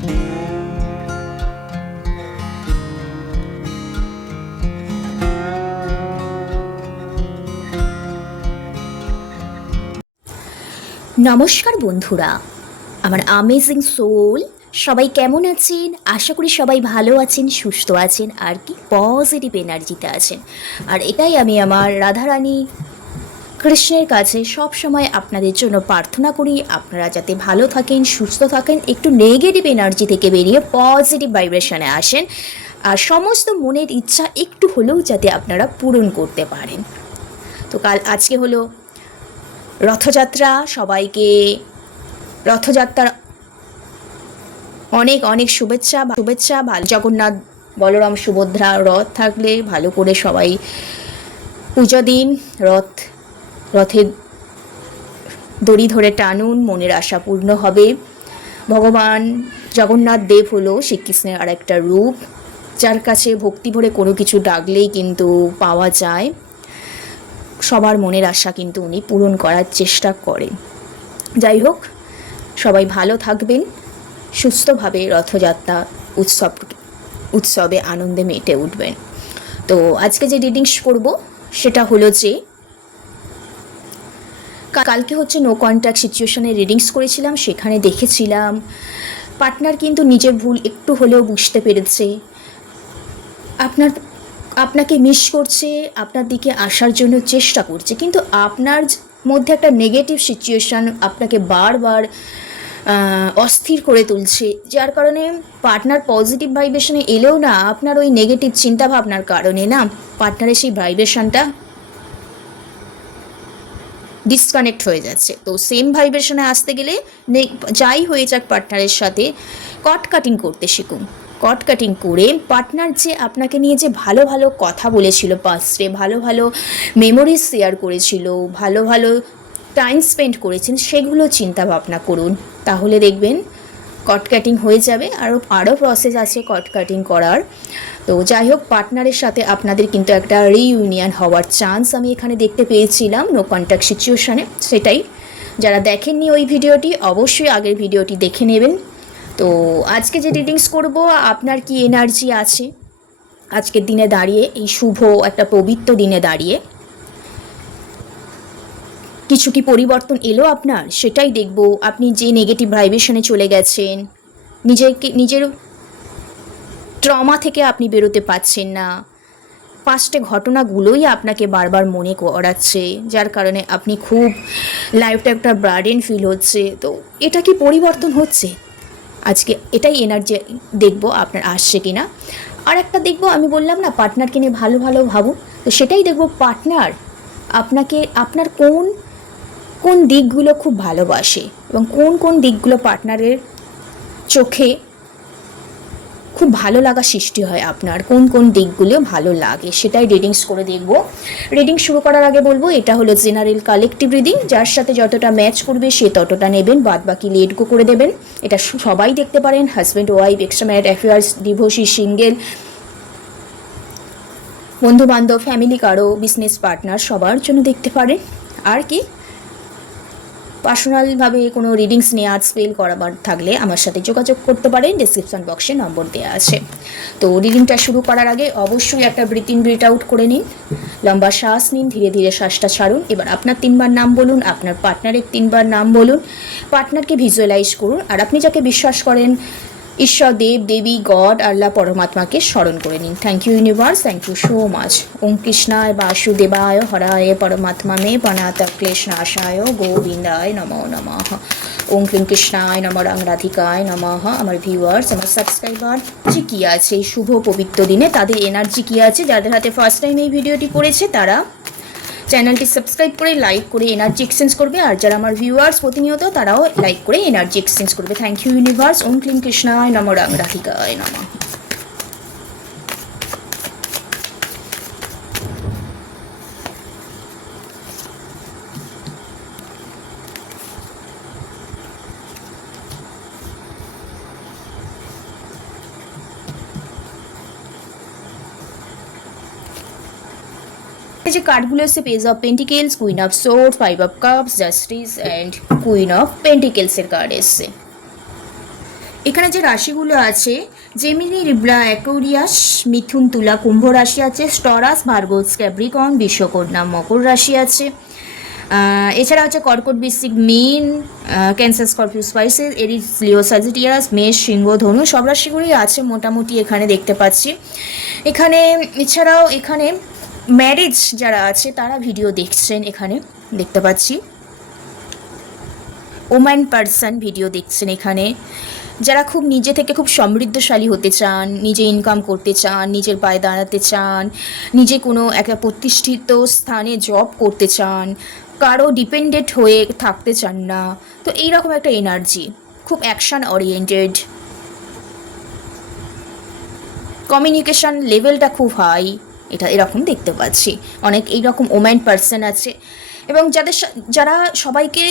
নমস্কার বন্ধুরা, আমার অ্যামেজিং সোল সবাই কেমন আছেন? আশা করি সবাই ভালো আছেন, সুস্থ আছেন, আর কি পজিটিভ এনার্জিতে আছেন। আর এটাই আমি আমার রাধারানী কৃষ্ণের কাছে সব সময় আপনাদের জন্য প্রার্থনা করি, আপনারা যাতে ভালো থাকেন, সুস্থ থাকেন, একটু নেগেটিভ এনার্জি থেকে বেরিয়ে পজিটিভ ভাইব্রেশনে আসেন, আর সমস্ত মনের ইচ্ছা একটু হলেও যাতে আপনারা পূরণ করতে পারেন। তো আজকে হলো রথযাত্রা। সবাইকে রথযাত্রার অনেক অনেক শুভেচ্ছা। ভালো জগন্নাথ বলরাম সুভদ্রা রথ থাকলে ভালো করে সবাই পুজো দিন, রথের দড়ি ধরে টানুন, মনের আশা পূর্ণ হবে। ভগবান জগন্নাথ দেব হলো শ্রীকৃষ্ণের আরেকটা রূপ, যার কাছে ভক্তি ভরে কোনো কিছু ডাকলেই কিন্তু পাওয়া যায়। সবার মনের আশা কিন্তু উনি পূরণ করার চেষ্টা করেন। যাই হোক, সবাই ভালো থাকবেন, সুস্থভাবে রথযাত্রা উৎসবে আনন্দে মেতে উঠবেন। তো আজকে যে রিডিংস করব সেটা হলো যে, কালকে হচ্ছে নো কন্ট্যাক্ট সিচুয়েশনে রিডিংস করেছিলাম, সেখানে দেখেছিলাম পার্টনার কিন্তু নিজের ভুল একটু হলেও বুঝতে পেরেছে, আপনাকে মিস করছে, আপনার দিকে আসার জন্য চেষ্টা করছে, কিন্তু আপনার মধ্যে একটা নেগেটিভ সিচুয়েশান আপনাকে বারবার অস্থির করে তুলছে, যার কারণে পার্টনার পজিটিভ ভাইব্রেশনে এলেও না আপনার ওই নেগেটিভ চিন্তাভাবনার কারণে না পার্টনারের সেই ভাইব্রেশনটা ডিসকানেক্ট হয়ে যাচ্ছে। তো সেম ভাইব্রেশনে আসতে গেলে যাই হয়ে যাক পার্টনারের সাথে কট কাটিং করতে শিখুন। কট কাটিং করে পার্টনার যে আপনাকে নিয়ে যে ভালো ভালো কথা বলেছিল পাস্টে, ভালো ভালো মেমোরিজ শেয়ার করেছিল, ভালো ভালো টাইম স্পেন্ড করেছেন, সেগুলো চিন্তা ভাবনা করুন, তাহলে দেখবেন কট কাটিং হয়ে যাবে। আরও প্রসেস আছে কট কাটিং করার। তো যাই হোক, পার্টনারের সাথে আপনাদের কিন্তু একটা রিইউনিয়ন হওয়ার চান্স আমি এখানে দেখতে পেয়েছিলাম নো কন্ট্যাক্ট সিচুয়েশানে। সেটাই যারা দেখেননি ওই ভিডিওটি, অবশ্যই আগের ভিডিওটি দেখে নেবেন। তো আজকে যে রিডিংস করব, আপনার কি এনার্জি আছে আজকের দিনে দাঁড়িয়ে, এই শুভ একটা পবিত্র দিনে দাঁড়িয়ে কিছু কি পরিবর্তন এলো আপনার, সেটাই দেখব। আপনি যে নেগেটিভ ভাইব্রেশনে চলে গেছেন, নিজের ট্রমা থেকে আপনি বেরোতে পারছেন না, পাস্টে ঘটনাগুলোই আপনাকে বারবার মনে করাচ্ছে, যার কারণে আপনি খুব লাইফটা একটা বার্ডেন ফিল হচ্ছে। তো এটা কি পরিবর্তন হচ্ছে, আজকে এটাই এনার্জি দেখব আপনার আসছে কি না। আর একটা দেখব, আমি বললাম না পার্টনারকে নিয়ে ভালো ভালো ভাবুন, তো সেটাই দেখব পার্টনার আপনার কোন কোন দিকগুলো খুব ভালোবাসে এবং কোন কোন দিকগুলো পার্টনারের চোখে খুব ভালো লাগা সৃষ্টি হয়, আপনার কোন কোন দিকগুলো ভালো লাগে, সেটাই রিডিংস করে দেখব। রিডিং শুরু করার আগে বলবো, এটা হলো জেনারেল কালেকটিভ রিডিং, যার সাথে যতটা ম্যাচ করবে সে ততটা নেবেন, বাদ বাকি লেট গো করে দেবেন। এটা সবাই দেখতে পারেন, husband wife, extra married affairs, divorcee, single, বন্ধুবান্ধব, ফ্যামিলি, কারো বিজনেস পার্টনার, সবার জন্য দেখতে পারেন। আর কি পার্সোনালভাবে কোনো রিডিংস নেওয়ার স্পেল করাবার থাকলে আমার সাথে যোগাযোগ করতে পারেন, ডিসক্রিপশন বক্সে নম্বর দেওয়া আছে। তো রিডিংটা শুরু করার আগে অবশ্যই একটা ব্রিথ ইন ব্রিথ আউট করে নিন, লম্বা শ্বাস নিন, ধীরে ধীরে শ্বাসটা ছাড়ুন। এবার আপনার 3বার নাম বলুন, আপনার পার্টনারের 3বার নাম বলুন, পার্টনারকে ভিজুয়ালাইজ করুন, আর আপনি যাকে বিশ্বাস করেন ঈশ্বর, দেব, দেবী, গড, আল্লাহ, পরমাত্মাকে স্মরণ করে নিন। Thank you universe, thank you so much. ওম কৃষ্ণায় বাসুদেবায় হরায় পরমাত্মা প্রণাত ক্লেশনাশায় গোবিন্দায় নমো নমঃ। ওম ক্লিং কৃষ্ণায় নমঃ, রাধিকায় নমঃ। আমার ভিউয়ার্স, আমার সাবস্ক্রাইবার যে কী আছে এই শুভ পবিত্র দিনে, তাদের এনার্জি কী আছে, যাদের হাতে ফার্স্ট টাইম এই ভিডিওটি করেছে তারা চ্যানেলটি সাবস্ক্রাইব করে লাইক করে এনার্জি এক্সচেঞ্জ করবে, আর যারা আমার ভিউয়ার্স প্রতিনিয়ত তারাও লাইক করে এনার্জি এক্সচেঞ্জ করবে। Thank you universe. ওম ক্লিং কৃষ্ণায় নমঃ, রাধিকায় নমঃ। যে কার্ডগুলো এসে page of pentacles, queen of sword, 5 of cups, justice and queen of পেন্টিকেলসের কার্ড এসছে। এখানে যে রাশিগুলো আছে, জেমিনি, লিব্রা, অ্যাকোয়ারিয়াস, মিথুন, তুলা, কুম্ভ রাশি আছে, টরাস, ভার্গস, ক্যাপ্রিকর্ন, বিশ্বকন্যা, মকর রাশি আছে। এছাড়া হচ্ছে কর্কট, বৃশ্চিক, মীন, ক্যান্সার, স্করপিও, স্পাইসেস, এরিস, লিও, স্যাজিটিয়াস, মেষ, সিংহ, ধনু, সব রাশিগুলোই আছে মোটামুটি এখানে দেখতে পাচ্ছি। এখানে এছাড়াও এখানে ম্যারেজ যারা আছে তারা ভিডিও দেখছেন, এখানে দেখতে পাচ্ছি। ওম্যান পার্সন ভিডিও দেখছেন এখানে, যারা খুব নিজে থেকে খুব সমৃদ্ধশালী হতে চান, নিজে ইনকাম করতে চান, নিজের পায়ে দাঁড়াতে চান, নিজে কোনো একটা প্রতিষ্ঠিত স্থানে জব করতে চান, কারো ডিপেন্ডেন্ট হয়ে থাকতে চান না। তো এইরকম একটা এনার্জি, খুব অ্যাকশন ওরিয়েন্টেড, কমিউনিকেশান লেভেলটা খুব হাই, এটা এরকম দেখতে পাচ্ছি। অনেক এইরকম ওম্যান পার্সন আছে, এবং যারা সবাইকে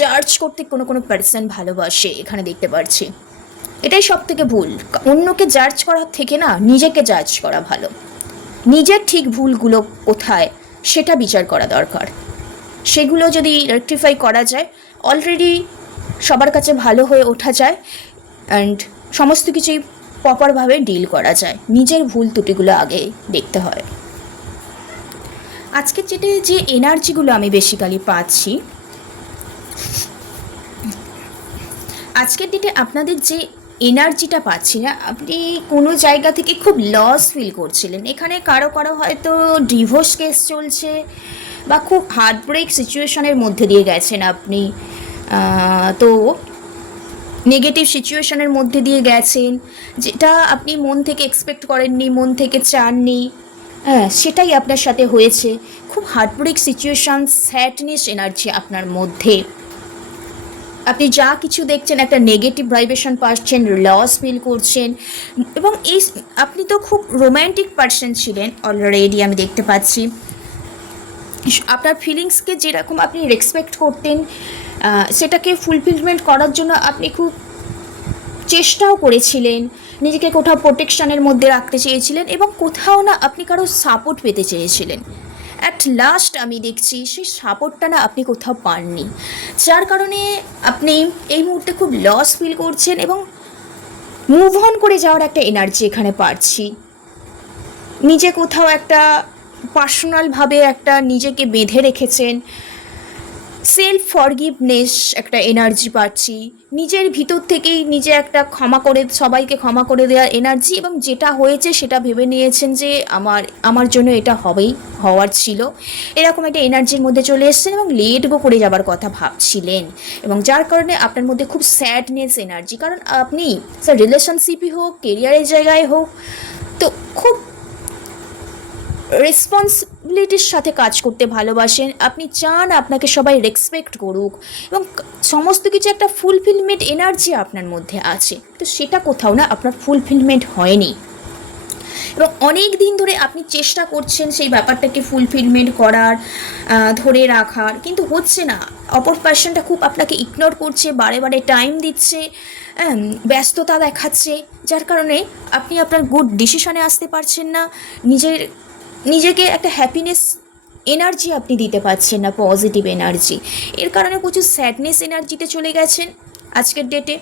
জাজ করতে কোনো কোনো পার্সন ভালোবাসে এখানে দেখতে পাচ্ছি। এটাই সব থেকে ভুল, অন্যকে জাজ করার থেকে না নিজেকে জাজ করা ভালো। নিজের ঠিক ভুলগুলো কোথায় সেটা বিচার করা দরকার, সেগুলো যদি রেকটিফাই করা যায় অলরেডি সবার কাছে ভালো হয়ে ওঠা যায়, অ্যান্ড সমস্ত কিছুই প্রপারভাবে ডিল করা যায়। নিজের ভুল ত্রুটিগুলো আগে দেখতে হয়। আজকের যে এনার্জিগুলো আমি বেসিক্যালি পাচ্ছি, আজকের ডেটে আপনাদের যে এনার্জিটা পাচ্ছি না, আপনি কোনো জায়গা থেকে খুব লস ফিল করছিলেন। এখানে কারো কারো হয়তো ডিভোর্স কেস চলছে, বা খুব হার্টব্রেক সিচুয়েশনের মধ্যে দিয়ে গেছেন আপনি, তো নেগেটিভ সিচুয়েশনের মধ্যে দিয়ে গেছেন, যেটা আপনি মন থেকে এক্সপেক্ট করেননি, মন থেকে চাননি, হ্যাঁ সেটাই আপনার সাথে হয়েছে। খুব হার্টব্রেক সিচুয়েশান, স্যাডনেস এনার্জি আপনার মধ্যে। আপনি যা কিছু দেখছেন একটা নেগেটিভ ভাইব্রেশন পাচ্ছেন, লস ফিল করছেন, এবং আপনি তো খুব রোম্যান্টিক পার্সন ছিলেন অলরেডি, আমি দেখতে পাচ্ছি। আপনার ফিলিংসকে যেরকম আপনি রেসপেক্ট করতেন, সেটাকে ফুলফিলমেন্ট করার জন্য আপনি খুব চেষ্টাও করেছিলেন, নিজেকে কোথাও প্রোটেকশনের মধ্যে রাখতে চেয়েছিলেন, এবং কোথাও না আপনি কারো সাপোর্ট পেতে চেয়েছিলেন। অ্যাট লাস্ট আমি দেখছি সেই সাপোর্টটা না আপনি কোথাও পাননি, যার কারণে আপনি এই মুহূর্তে খুব লস ফিল করছেন, এবং মুভ অন করে যাওয়ার একটা এনার্জি এখানে পাচ্ছি। নিজে কোথাও একটা পার্সোনালভাবে একটা নিজেকে বেঁধে রেখেছেন, সেলফ ফরগিভনেস একটা এনার্জি পাচ্ছি। নিজের ভিতর থেকেই নিজে একটা সবাইকে ক্ষমা করে দেওয়ার এনার্জি, এবং যেটা হয়েছে সেটা ভেবে নিয়েছেন যে আমার জন্য এটা হওয়ার ছিল, এরকম একটা এনার্জির মধ্যে চলে এসেছেন, এবং লেট গো করে যাবার কথা ভাবছিলেন, এবং যার কারণে আপনার মধ্যে খুব স্যাডনেস এনার্জি। কারণ আপনি স্যার রিলেশনশিপই হোক, কেরিয়ারের জায়গায় হোক, তো খুব রেসপন্সিবিলিটির সাথে কাজ করতে ভালোবাসেন। আপনি চান আপনাকে সবাই রেসপেক্ট করুক, এবং সমস্ত কিছু একটা ফুলফিলমেন্ট এনার্জি আপনার মধ্যে আছে, তো সেটা কোথাও না আপনার ফুলফিলমেন্ট হয়নি, এবং অনেক দিন ধরে আপনি চেষ্টা করছেন সেই ব্যাপারটাকে ফুলফিলমেন্ট করার, ধরে রাখার, কিন্তু হচ্ছে না। অপর পার্সনটা খুব আপনাকে ইগনোর করছে, বারে বারে টাইম দিচ্ছে, ব্যস্ততা দেখাচ্ছে, যার কারণে আপনি আপনার গুড ডিসিশনে আসতে পারছেন না, নিজেকে একটা হ্যাপিনেস এনার্জি আপনি দিতে পারছেন না, পজিটিভ এনার্জি। এর কারণে প্রচুর স্যাডনেস এনার্জিতে চলে গেছেন আজকের ডেটে।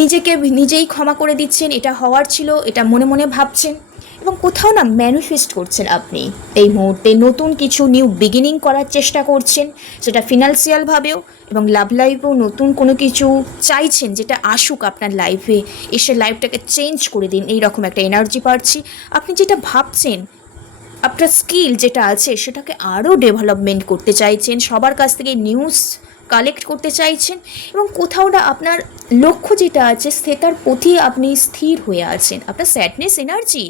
নিজেকে নিজেই ক্ষমা করে দিচ্ছেন, এটা হওয়ার ছিল, এটা মনে মনে ভাবছেন, এবং কোথাও না ম্যানিফেস্ট করছেন আপনি এই মুহূর্তে নতুন কিছু নিউ বিগিনিং করার চেষ্টা করছেন, সেটা ফিনান্সিয়ালভাবেও এবং লাভ লাইফেও নতুন কোনো কিছু চাইছেন, যেটা আসুক আপনার লাইফে, এসে লাইফটাকে চেঞ্জ করে দিন, এইরকম একটা এনার্জি পাচ্ছি। আপনি যেটা ভাবছেন, আপনার স্কিল যেটা আছে সেটাকে আরও ডেভেলপমেন্ট করতে চাইছেন, সবার কাছ থেকে নিউজ কালেক্ট করতে চাইছেন, এবং কোথাও না আপনার লক্ষ্য যেটা আছে সেটার প্রতি আপনি স্থির হয়ে আছেন। আপনার স্যাডনেস এনার্জি,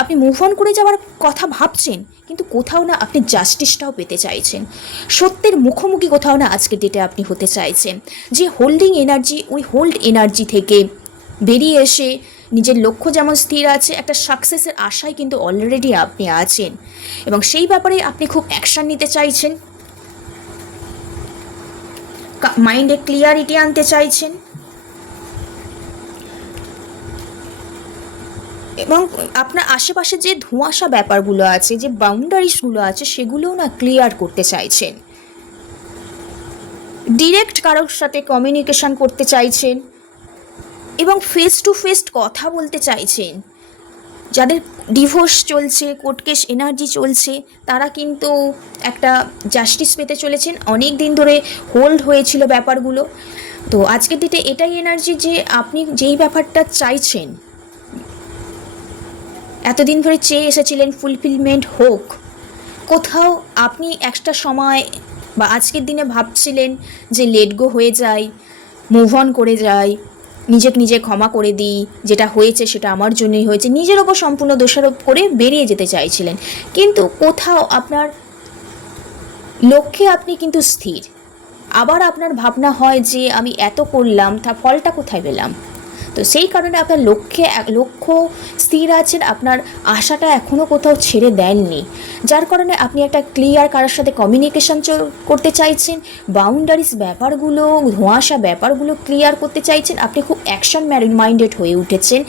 আপনি মুভ অন করে যাওয়ার কথা ভাবছেন, কিন্তু কোথাও না আপনি জাস্টিসটাও পেতে চাইছেন, সত্যের মুখোমুখি কোথাও না আজকের ডেটে আপনি হতে চাইছেন। যে হোল্ডিং এনার্জি, ওই হোল্ড এনার্জি থেকে বেরিয়ে এসে নিজের লক্ষ্য যেমন স্থির আছে, একটা সাকসেসের আশায় কিন্তু অলরেডি আপনি আছেন, এবং সেই ব্যাপারে আপনি খুব অ্যাকশান নিতে চাইছেন, মাইন্ডে ক্লিয়ারিটি আনতে চাইছেন, এবং আপনার আশেপাশে যে ধোঁয়াশা ব্যাপারগুলো আছে, যে বাউন্ডারিজগুলো আছে, সেগুলোও না ক্লিয়ার করতে চাইছেন। ডিরেক্ট কারোর সাথে কমিউনিকেশন করতে চাইছেন, এবং ফেস টু ফেস কথা বলতে চাইছেন। যাদের ডিভোর্স চলছে, কোর্ট কেস এনার্জি চলছে, তারা কিন্তু একটা জাস্টিস পেতে চলেছেন। অনেক দিন ধরে হোল্ড হয়েছিল ব্যাপারগুলো। তো আজকের ডেটে এটাই এনার্জি যে আপনি যেই ব্যাপারটা চাইছেন, এতদিন ধরে চেয়ে এসেছিলেন, ফুলফিলমেন্ট হোক। কোথাও আপনি একটা সময় বা আজকের দিনে ভাবছিলেন যে লেট গো হয়ে যায়, মুভ অন করে যাই, নিজেকে নিজে ক্ষমা করে দিই, যেটা হয়েছে সেটা আমার জন্যই হয়েছে, নিজের ওপর সম্পূর্ণ দোষারোপ করে বেরিয়ে যেতে চাইছিলেন। কিন্তু কোথাও আপনার লক্ষ্যে আপনি কিন্তু স্থির। আবার আপনার ভাবনা হয় যে আমি এত করলাম, তার ফলটা কোথায় পেলাম। তো সেই কারণে আপনার লক্ষ্য স্থির আছেন, আপনার আশাটা এখনও কোথাও ছেড়ে দেননি, যার কারণে আপনি একটা ক্লিয়ার কারোর সাথে কমিউনিকেশন করতে চাইছেন, বাউন্ডারিজ ব্যাপারগুলো, ধোঁয়াশা ব্যাপারগুলো ক্লিয়ার করতে চাইছেন। আপনি খুব অ্যাকশন মাইন্ডেড হয়ে উঠেছেন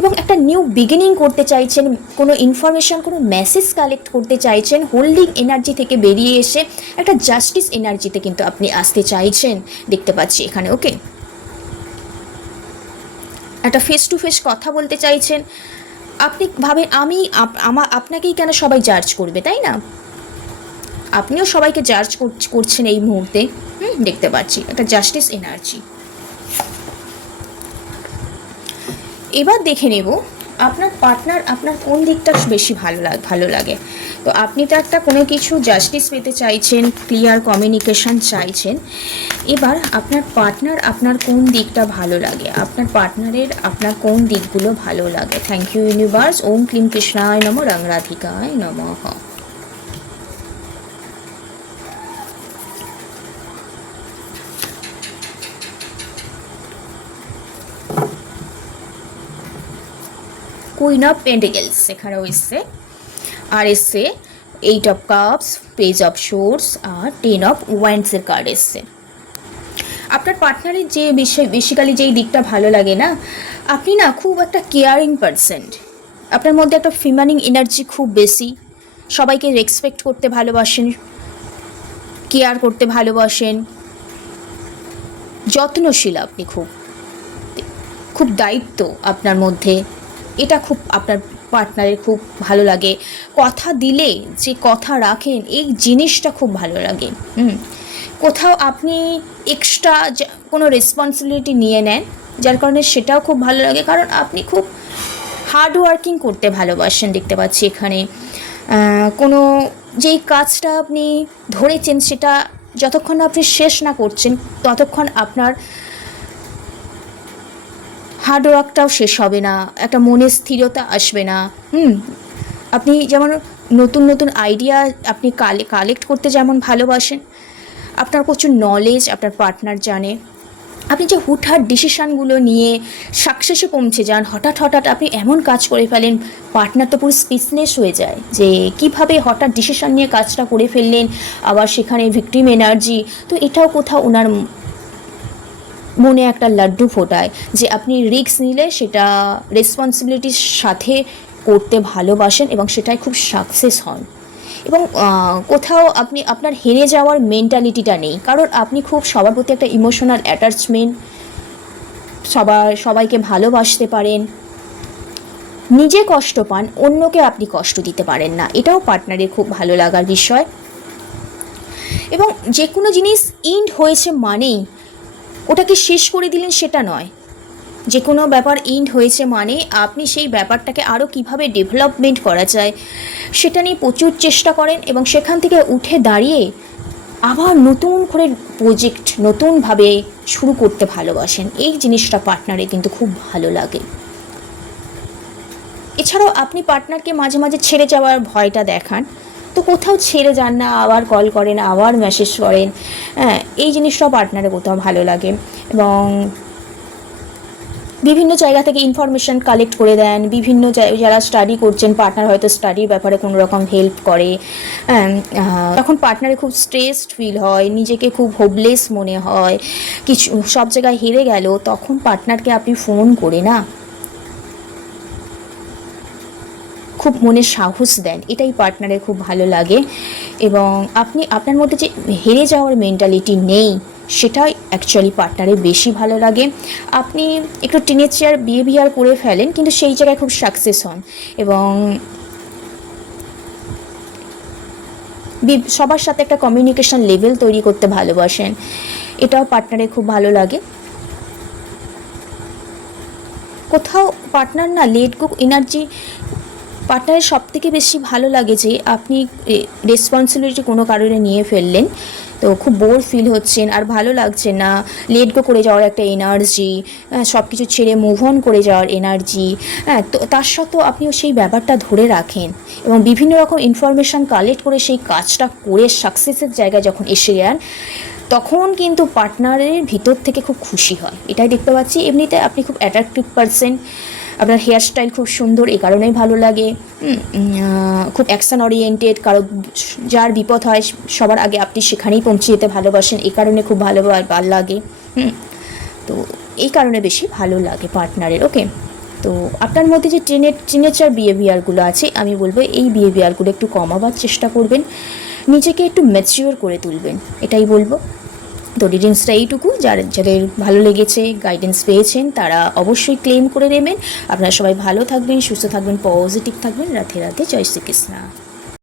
এবং একটা নিউ বিগিনিং করতে চাইছেন, কোনো ইনফরমেশন, কোনো মেসেজ কালেক্ট করতে চাইছেন। হোল্ডিং এনার্জি থেকে বেরিয়ে এসে একটা জাস্টিস এনার্জিতে কিন্তু আপনি আসতে চাইছেন, দেখতে পাচ্ছি এখানে। ওকে, একটা ফেস টু ফেস কথা বলতে চাইছেন। আপনি ভাবেন আপনাকেই কেন সবাই জাজ করবে, তাই না? আপনিও সবাইকে জাজ করছেন এই মুহূর্তে। দেখতে পাচ্ছি একটা জাস্টিস এনার্জি। এবার দেখে নেব আপনার পার্টনার আপনার কোন দিকটা বেশি ভালো লাগে। তো আপনি তো একটা কোনো কিছু জাস্টিস পেতে চাইছেন, ক্লিয়ার কমিউনিকেশন চাইছেন। এবার আপনার পার্টনার আপনার কোন দিকটা ভালো লাগে, আপনার পার্টনারের আপনার কোন দিকগুলো ভালো লাগে। Thank you universe. ওম ক্লিম কৃষ্ণায় নম, রং রাধিকায় নমঃ। কুইন অফ পেন্টিকেলস এখানেও এসছে, আর এসছে 8 of cups, page of swords, আর 10 অফ ওয়ান্ডসের কার্ড এসছে। আপনার পার্টনারের যে বেসিক্যালি যেই দিকটা ভালো লাগে না, আপনি না খুব একটা কেয়ারিং পারসন। আপনার মধ্যে একটা ফিমেনিন এনার্জি খুব বেশি। সবাইকে রেসপেক্ট করতে ভালোবাসেন, কেয়ার করতে ভালোবাসেন, যত্নশীল আপনি, খুব খুব দায়িত্ব আপনার মধ্যে। এটা খুব আপনার পার্টনারের খুব ভালো লাগে। কথা দিলে যে কথা রাখেন, এই জিনিসটা খুব ভালো লাগে। কোথাও আপনি এক্সট্রা কোনো রেসপন্সিবিলিটি নিয়ে নেন, যার কারণে সেটাও খুব ভালো লাগে। কারণ আপনি খুব হার্ড ওয়ার্কিং করতে ভালোবাসেন, দেখতে পাচ্ছি এখানে। কোনো যেই কাজটা আপনি ধরেছেন, সেটা যতক্ষণ আপনি শেষ না করছেন, ততক্ষণ আপনার হার্ডওয়ার্কটাও শেষ হবে না, একটা মনের স্থিরতা আসবে না। আপনি যেমন নতুন নতুন আইডিয়া আপনি কালেক্ট করতে যেমন ভালোবাসেন, আপনার প্রচুর নলেজ আপনার পার্টনার জানে। আপনি যে হুটহাট ডিসিশানগুলো নিয়ে সাকসেসে পৌঁছে যান, হঠাৎ আপনি এমন কাজ করে ফেলেন, পার্টনার তো পুরো স্পিচলেস হয়ে যায় যে কিভাবে হঠাৎ ডিসিশান নিয়ে কাজটা করে ফেললেন, আবার সেখানে ভিকটিম এনার্জি। তো এটাও কোথাও ওনার মনে একটা লাড্ডু ফোটায় যে আপনি রিস্ক নিলে সেটা রেসপন্সিবিলিটির সাথে করতে ভালোবাসেন এবং সেটাই খুব সাকসেস হন। এবং কোথাও আপনি আপনার হেরে যাওয়ার মেন্টালিটিটা নেই, কারণ আপনি খুব সবার প্রতি একটা ইমোশনাল অ্যাটাচমেন্ট, সবাইকে ভালোবাসতে পারেন, নিজে কষ্ট পান, অন্যকে আপনি কষ্ট দিতে পারেন না। এটাও পার্টনারের খুব ভালো লাগার বিষয়। এবং যে কোনো জিনিস ইন্ড হয়েছে মানেই ওটাকে শেষ করে দিলেন সেটা নয়। যে কোনো ব্যাপার ইন্ড হয়েছে মানে আপনি সেই ব্যাপারটাকে আরও কিভাবে ডেভেলপমেন্ট করা যায় সেটা নিয়ে প্রচুর চেষ্টা করেন এবং সেখান থেকে উঠে দাঁড়িয়ে আবার নতুন করে প্রজেক্ট নতুনভাবে শুরু করতে ভালোবাসেন। এই জিনিসটা পার্টনারে কিন্তু খুব ভালো লাগে। এছাড়াও আপনি পার্টনারকে মাঝে মাঝে ছেড়ে যাওয়ার ভয়টা দেখান, তো কোথাও ছেড়ে যান না, আবার কল করেন, আবার মেসেজ করেন। এই জিনিসটাও পার্টনারে কোথাও ভালো লাগে। এবং বিভিন্ন জায়গা থেকে ইনফরমেশান কালেক্ট করে দেন। বিভিন্ন যারা স্টাডি করছেন, পার্টনার হয়তো স্টাডির ব্যাপারে কোনো রকম হেল্প করে। তখন পার্টনারে খুব স্ট্রেসড ফিল হয়, নিজেকে খুব হোপলেস মনে হয়, কিছু সব জায়গায় হেরে গেল, তখন পার্টনারকে আপনি ফোন করে না খুব মনে সাহস দেন। এটাই পার্টনারের খুব ভালো লাগে। এবং আপনি আপনার মধ্যে যে হেরে যাওয়ার মেন্টালিটি নেই, সেটাই অ্যাকচুয়ালি পার্টনারের বেশি ভালো লাগে। আপনি একটু টিনেজার বিহেভিয়ার করে ফেলেন, কিন্তু সেই জায়গায় খুব সাকসেস হন এবং সবার সাথে একটা কমিউনিকেশন লেভেল তৈরি করতে ভালোবাসেন, এটাও পার্টনারের খুব ভালো লাগে। কোথাও পার্টনার না লেট গো এনার্জি, পার্টনারের সব থেকে বেশি ভালো লাগে যে আপনি রেসপন্সিবিলিটি কোনো কারণে নিয়ে ফেললেন, তো খুব বোর ফিল হচ্ছেন আর ভালো লাগছে না, লেট গো করে যাওয়ার একটা এনার্জি, সব কিছু ছেড়ে মুভ অন করে যাওয়ার এনার্জি। হ্যাঁ, তো তার সত্ত্বেও আপনিও সেই ব্যাপারটা ধরে রাখেন এবং বিভিন্ন রকম ইনফরমেশান কালেক্ট করে সেই কাজটা করে সাকসেসের জায়গায় যখন এসে যান, তখন কিন্তু পার্টনারের ভিতর থেকে খুব খুশি হয়, এটাই দেখতে পাচ্ছি। এমনিতে আপনি খুব অ্যাট্রাকটিভ পারসন, আপনার হেয়ার স্টাইল খুব সুন্দর, এই কারণেই ভালো লাগে। খুব অ্যাকশন ওরিয়েন্টেড, কারো যার বিপদ হয় সবার আগে আপনি সেখানেই পৌঁছে যেতে ভালোবাসেন, এই কারণে খুব ভালো লাগে। তো এই কারণে বেশি ভালো লাগে পার্টনারের। ওকে, তো আপনার মধ্যে যে টিনেজার বিহেভিয়ারগুলো আছে, আমি বলবো এই বিহেভিয়ারগুলো একটু কমাবার চেষ্টা করবেন, নিজেকে একটু ম্যাচিওর করে তুলবেন, এটাই বলবো। তো রিডিংসটা এইটুকু। যাদের ভালো লেগেছে, গাইডেন্স পেয়েছেন, তারা অবশ্যই ক্লেম করে নেবেন। আপনারা সবাই ভালো থাকবেন, সুস্থ থাকবেন, পজিটিভ থাকবেন। রাধে রাধে, জয় শ্রীকৃষ্ণ।